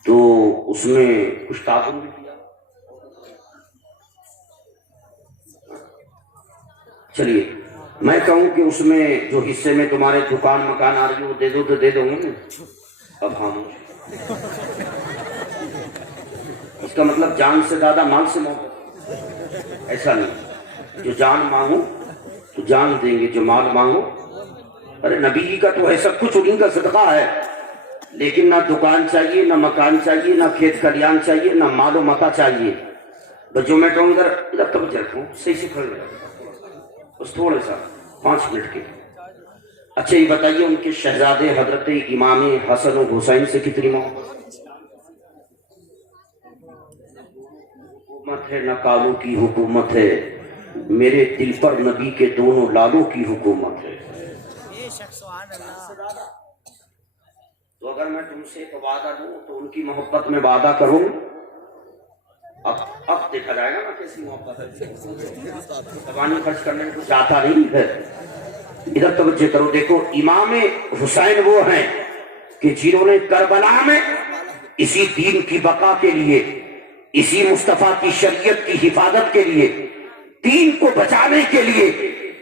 تو اس میں کچھ تعاون بھی کیا. چلیے میں کہوں کہ اس میں جو حصے میں تمہارے دکان مکان آ رہی ہے وہ دے دو تو دے دوں گے. اب خاموش. اس کا مطلب جان سے زیادہ مال سے محبت ایسا نہیں. جو جان مانگو تو جان دیں گے, جو مال مانگو. ارے نبی جی کا تو ہے سب کچھ انہیں کا صدقہ ہے, لیکن نہ دکان چاہیے, نہ مکان چاہیے, نہ کھیت کھلیان چاہیے, نہ مال و متا چاہیے. بس جو میں کہوں ادھر توجہ رکھوں, صحیح سے کھڑے رہو بس تھوڑا سا 5 منٹ کے. اچھا یہ بتائیے ان کے شہزادے حضرت امام حسن و حسین سے کتنی محبت ہے؟ نہ کالوں کی حکومت ہے, میرے دل پر نبی کے دونوں لالوں کی حکومت ہے. تو اگر میں تم سے ایک وعدہ دوں تو ان کی محبت میں وعدہ کروں. اب دیکھا جائے گا نا کیسی محبت ہے. زبانی خرچ کرنے میں کچھ آتا نہیں ہے. ادھر توجہ کرو. دیکھو امام حسین وہ ہیں کہ جنہوں نے کربلا میں اسی دین کی بقا کے لیے, اسی مصطفیٰ کی شریعت کی حفاظت کے لیے, دین کو بچانے کے لیے